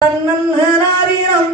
தன்னன் நாரீரம்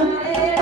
Hallelujah.